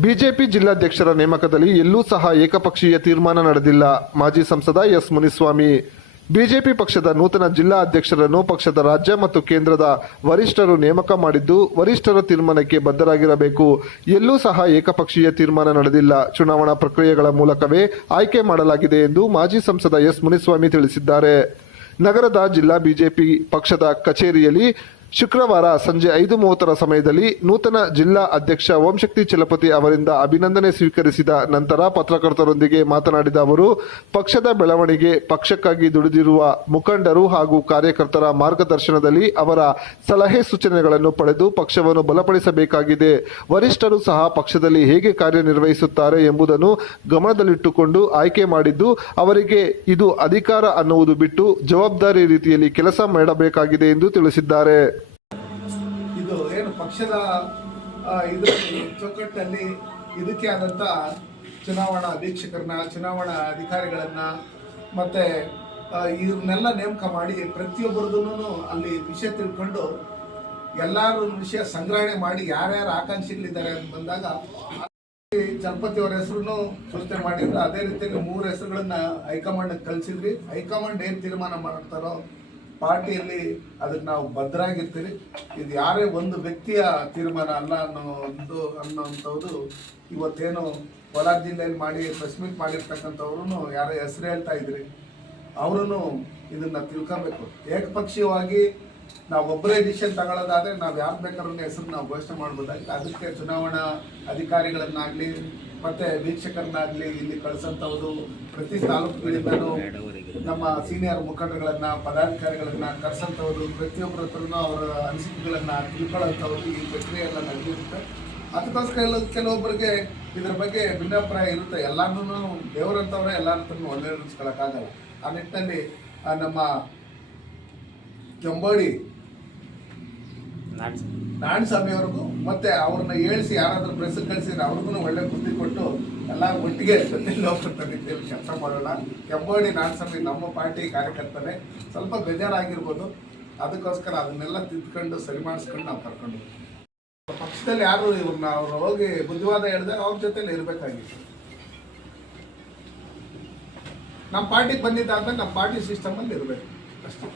BJP ಜಿಲ್ಲಾಧ್ಯಕ್ಷರ ನೇಮಕದಲ್ಲಿ ಎಲ್ಲೂ ಸಹ ಏಕಪಕ್ಷೀಯ ತೀರ್ಮಾನ ನಡೆದಿಲ್ಲ. ಮಾಜಿ ಸಂಸದ ಎಸ್ ಮುನಿಸ್ವಾಮಿ. ಬಿಜೆಪಿ ಪಕ್ಷದ ನೂತನ ಜಿಲ್ಲಾ ಅಧ್ಯಕ್ಷರನ್ನು ಪಕ್ಷದ ರಾಜ್ಯ ಮತ್ತು ಕೇಂದ್ರದ ವರಿಷ್ಠರು ನೇಮಕ ಮಾಡಿದ್ದು, ವರಿಷ್ಠರ ತೀರ್ಮಾನಕ್ಕೆ ಬದ್ಧರಾಗಿರಬೇಕು. ಎಲ್ಲೂ ಸಹ ಏಕಪಕ್ಷೀಯ ತೀರ್ಮಾನ ನಡೆದಿಲ್ಲ. ಚುನಾವಣಾ ಪ್ರಕ್ರಿಯೆಗಳ ಮೂಲಕವೇ ಆಯ್ಕೆ ಮಾಡಲಾಗಿದೆ ಎಂದು ಮಾಜಿ ಸಂಸದ ಎಸ್ ಮುನಿಸ್ವಾಮಿ ತಿಳಿಸಿದ್ದಾರೆ. ನಗರದ ಜಿಲ್ಲಾ ಬಿಜೆಪಿ ಪಕ್ಷದ ಕಚೇರಿಯಲ್ಲಿ ಶುಕ್ರವಾರ ಸಂಜೆ ಐದು ಮೂವತ್ತರ ಸಮಯದಲ್ಲಿ ನೂತನ ಜಿಲ್ಲಾ ಅಧ್ಯಕ್ಷ ಓಂಶಕ್ತಿ ಚಲಪತಿ ಅವರಿಂದ ಅಭಿನಂದನೆ ಸ್ವೀಕರಿಸಿದ ನಂತರ ಪತ್ರಕರ್ತರೊಂದಿಗೆ ಮಾತನಾಡಿದ ಅವರು, ಪಕ್ಷದ ಬೆಳವಣಿಗೆ ಪಕ್ಷಕ್ಕಾಗಿ ದುಡಿದಿರುವ ಮುಖಂಡರು ಹಾಗೂ ಕಾರ್ಯಕರ್ತರ ಮಾರ್ಗದರ್ಶನದಲ್ಲಿ ಅವರ ಸಲಹೆ ಸೂಚನೆಗಳನ್ನು ಪಡೆದು ಪಕ್ಷವನ್ನು ಬಲಪಡಿಸಬೇಕಾಗಿದೆ. ವರಿಷ್ಠರು ಸಹ ಪಕ್ಷದಲ್ಲಿ ಹೇಗೆ ಕಾರ್ಯನಿರ್ವಹಿಸುತ್ತಾರೆ ಎಂಬುದನ್ನು ಗಮನದಲ್ಲಿಟ್ಟುಕೊಂಡು ಆಯ್ಕೆ ಮಾಡಿದ್ದು, ಅವರಿಗೆ ಇದು ಅಧಿಕಾರ ಅನ್ನುವುದು ಬಿಟ್ಟು ಜವಾಬ್ದಾರಿ ರೀತಿಯಲ್ಲಿ ಕೆಲಸ ಮಾಡಬೇಕಾಗಿದೆ ಎಂದು ತಿಳಿಸಿದ್ದಾರೆ. ಪಕ್ಷದ ಇದರಲ್ಲಿ ಇದ್ರ ಚೌಕಟ್ಟಲ್ಲಿ ಇದಕ್ಕೆ ಆದಂಥ ಚುನಾವಣಾ ಅಧೀಕ್ಷಕರನ್ನ ಚುನಾವಣಾ ಅಧಿಕಾರಿಗಳನ್ನ, ಮತ್ತೆ ಇವ್ರನ್ನೆಲ್ಲ ನೇಮಕ ಮಾಡಿ ಪ್ರತಿಯೊಬ್ಬರದೂ ಅಲ್ಲಿ ವಿಷಯ ತಿಳ್ಕೊಂಡು ಎಲ್ಲರೂ ವಿಷಯ ಸಂಗ್ರಹಣೆ ಮಾಡಿ ಯಾರ್ಯಾರು ಆಕಾಂಕ್ಷಿಗಳಿದ್ದಾರೆ ಅಂತ ಬಂದಾಗ ಚಲಪತಿ ಅವರ ಹೆಸರು ಸೂಚನೆ ಮಾಡಿದ್ರು. ಅದೇ ರೀತಿಯಲ್ಲಿ ಮೂರು ಹೆಸರುಗಳನ್ನ ಹೈಕಮಾಂಡ್ ಕಳಿಸಿದ್ರಿ ಹೈಕಮಾಂಡ್ ಏನು ತೀರ್ಮಾನ ಮಾಡ್ತಾರೋ ಪಾರ್ಟಿಯಲ್ಲಿ ಅದಕ್ಕೆ ನಾವು ಭದ್ರಾಗಿರ್ತೀವಿ ಇದು ಯಾರೇ ಒಂದು ವ್ಯಕ್ತಿಯ ತೀರ್ಮಾನ ಅಲ್ಲ ಅನ್ನೋ ಒಂದು ಅನ್ನೋಂಥದ್ದು ಇವತ್ತೇನು ಕೋಲಾರ ಜಿಲ್ಲೆಯಲ್ಲಿ ಮಾಡಿ ಪ್ರೆಸ್ ಮೀಟ್ ಮಾಡಿರ್ತಕ್ಕಂಥವ್ರು ಯಾರೋ ಹೆಸರು ಹೇಳ್ತಾ ಇದ್ರಿ ಅವರು ಇದನ್ನು ತಿಳ್ಕೊಬೇಕು. ಏಕಪಕ್ಷೀಯವಾಗಿ ನಾವು ಒಬ್ಬರೇ ಡಿಸಿಷನ್ ತಗೊಳ್ಳೋದಾದರೆ ನಾವು ಯಾರು ಬೇಕಾದ್ರೂ ಹೆಸರು ನಾವು ಘೋಷಣೆ ಮಾಡ್ಬೋದಾಗಿತ್ತು ಅದಕ್ಕೆ ಚುನಾವಣಾ ಅಧಿಕಾರಿಗಳನ್ನಾಗಲಿ, ಮತ್ತು ವೀಕ್ಷಕರನ್ನಾಗಲಿ ಇಲ್ಲಿ ಕಳಿಸೋಂಥವ್ರು, ಪ್ರತಿ ತಾಲೂಕುಗಳಿಂದನೂ ನಮ್ಮ ಸೀನಿಯರ್ ಮುಖಂಡಗಳನ್ನ ಪದಾಧಿಕಾರಿಗಳನ್ನ ಕರೆಸಂತವರು ಪ್ರತಿಯೊಬ್ಬರ ಹತ್ರನೂ ಅವರ ಅನಿಸಿಕೆಗಳನ್ನ ತಿಳ್ಕೊಳ್ಳೋಂಥವ್ರು ಈ ಪ್ರಕ್ರಿಯೆ ಎಲ್ಲ ನಡೆದಿರುತ್ತೆ. ಅದಕ್ಕೋಸ್ಕರ ಎಲ್ಲ ಕೆಲವೊಬ್ಬರಿಗೆ ಇದ್ರ ಬಗ್ಗೆ ಭಿನ್ನಾಭಿಪ್ರಾಯ ಇರುತ್ತೆ. ಎಲ್ಲಾರ್ನೂ ದೇವರಂಥವ್ರೆ ಎಲ್ಲಾರ ಹತ್ರನೂ ಒಳ್ಳೆ ನಡೆಸ್ಕೊಳಕ್ಕಾಗಲ್ಲ. ಆ ನಿಟ್ಟಿನಲ್ಲಿ ನಮ್ಮ ಕೆಂಬೋಡಿ ನಾರಾಯಣಸ್ವಾಮಿಯವ್ರಿಗೂ ಮತ್ತೆ ಅವ್ರನ್ನ ಏಳಿಸಿ ಯಾರಾದರೂ ಪ್ರೆಸ್ ಕಳಿಸಿದ್ರೆ ಅವ್ರಿಗೂ ಒಳ್ಳೆ ಬುದ್ಧಿ ಕೊಟ್ಟು ಎಲ್ಲ ಒಟ್ಟಿಗೆ ಜೊತೆಲಿ ಹೋಗ್ಬಿಡ್ತಾರೆ ರೀತಿಯಲ್ಲಿ ಕೆಲಸ ಮಾಡೋಣ. ಕೆಂಬೋಡಿ ನಾರಾಯಣಸ್ವಾಮಿ ನಮ್ಮ ಪಾರ್ಟಿ ಕಾರ್ಯಕರ್ತನೇ. ಸ್ವಲ್ಪ ಬೇಜಾರಾಗಿರ್ಬೋದು. ಅದಕ್ಕೋಸ್ಕರ ಅದನ್ನೆಲ್ಲ ತಿದ್ಕೊಂಡು, ಸರಿ ಮಾಡಿಸ್ಕೊಂಡು ನಾವು ಕರ್ಕೊಂಡು. ಪಕ್ಷದಲ್ಲಿ ಯಾರು ಇವ್ರನ್ನ ಅವ್ರು ಹೋಗಿ ಬುದ್ಧಿವಾದ ಹೇಳಿದ್ರೆ ಅವ್ರ ಜೊತೆಲಿ ಇರಬೇಕಾಗಿತ್ತು. ನಮ್ಮ ಪಾರ್ಟಿಗೆ ಬಂದಿದ್ದಾದ್ಮೇಲೆ ನಮ್ಮ ಪಾರ್ಟಿ ಸಿಸ್ಟಮಲ್ಲಿ ಇರಬೇಕು. ಅಷ್ಟೇ.